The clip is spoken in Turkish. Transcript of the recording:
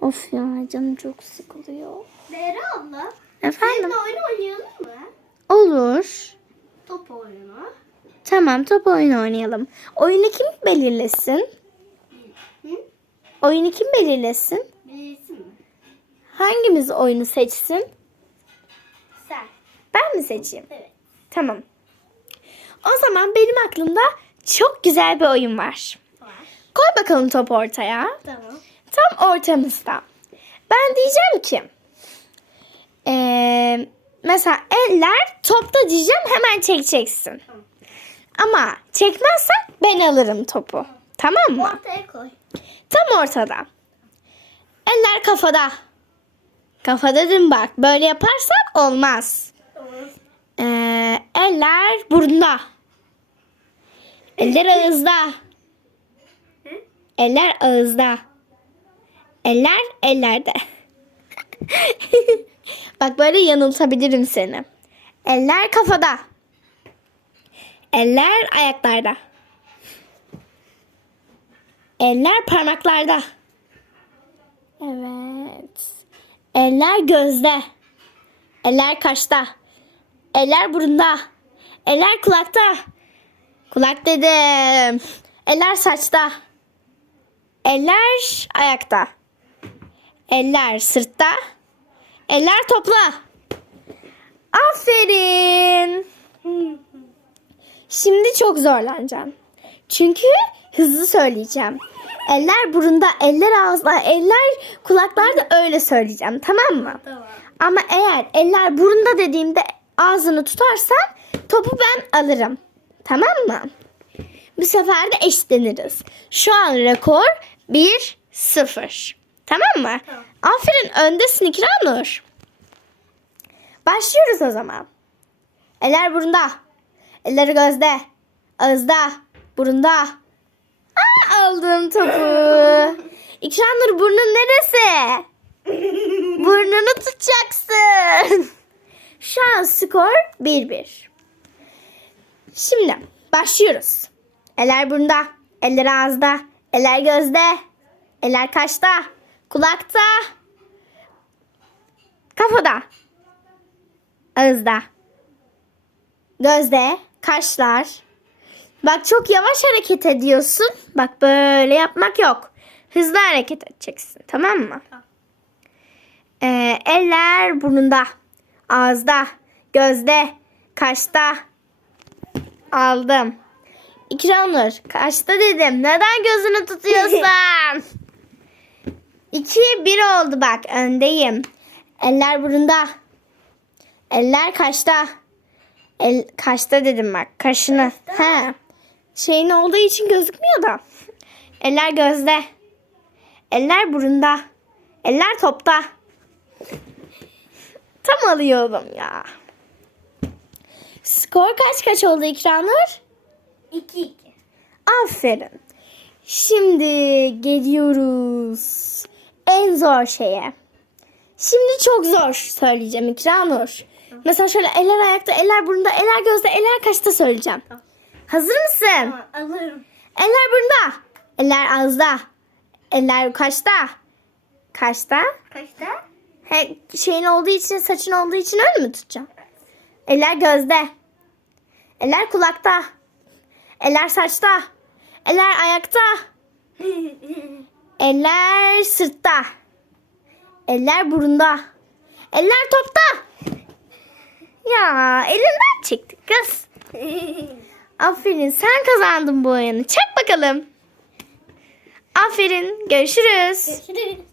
Of ya canım çok sıkılıyor. Değeri abla. Efendim? Seninle oyun oynayalım mı? Olur. Top oyunu. Tamam top oyunu oynayalım. Oyunu kim belirlesin? Hı? Oyunu kim belirlesin? Bilirsin mi? Hangimiz oyunu seçsin? Sen. Ben mi seçeyim? Evet. Tamam. O zaman benim aklımda çok güzel bir oyun var. Var. Koy bakalım topu ortaya. Tamam. Tam ortamızda. Ben diyeceğim ki eee, mesela eller topta diyeceğim hemen çekeceksin. Ama çekmezsen ben alırım topu. Tamam mı? Ortaya koy. Tam ortada. Eller kafada. Kafada dedim bak. Böyle yaparsan olmaz. Ee, eller burunda. Eller ağızda. Eller ağızda. Eller ellerde. Bak böyle yanıltabilirim seni. Eller kafada. Eller ayaklarda. Eller parmaklarda. Evet. Eller gözde. Eller kaşta. Eller burunda. Eller kulakta. Kulak dedim. Eller saçta. Eller ayakta. Eller sırtta. Eller topla. Aferin. Şimdi çok zorlanacaksın. Çünkü hızlı söyleyeceğim. Eller burunda, eller ağızda, eller kulaklarda öyle söyleyeceğim. Tamam mı? Tamam. Ama eğer eller burunda dediğimde ağzını tutarsan topu ben alırım. Tamam mı? Bu sefer de eşitleniriz. Şu an rekor 1-0. Tamam mı? Tamam. Aferin öndesin İkranur. Başlıyoruz o zaman. Eller burunda. Elleri gözde. Ağızda. Burunda. Aa, aldım topu. İkranur burnun neresi? Burnunu tutacaksın. Şu an skor 1-1. Şimdi başlıyoruz. Eller burunda, eller ağızda, eller gözde, eller kaşta, kulakta, kafada, ağızda, gözde, kaşlar. Bak çok yavaş hareket ediyorsun. Bak böyle yapmak yok. Hızlı hareket edeceksin. Tamam mı? Ee, eller burnunda, ağızda, gözde, kaşta. Aldım. İkranur, kaşta dedim. Neden gözünü tutuyorsun? İki, bir oldu bak. Öndeyim. Eller burunda. Eller kaşta. El, kaşta dedim bak. Kaşını. He. Şeyin olduğu için gözükmüyor da. Eller gözde. Eller burunda. Eller topta. Tam alıyordum ya. Skor kaç kaç oldu İkranur? 2-2. Aferin. Şimdi geliyoruz en zor şeye. Şimdi çok zor söyleyeceğim İkranur. Mesela şöyle eller ayakta, eller burunda, eller gözde, eller kaşta söyleyeceğim. Hazır mısın? Tamam alırım. Eller burunda, eller ağızda, eller kaşta. Kaşta? Kaçta? He, şeyin olduğu için, saçın olduğu için öyle mi tutacağım? Eller gözde. Eller kulakta. Eller saçta. Eller ayakta. Eller sırtta. Eller burunda. Eller topta. Ya elinden çektik kız. Aferin sen kazandın bu oyunu. Çak bakalım. Aferin görüşürüz. Görüşürüz.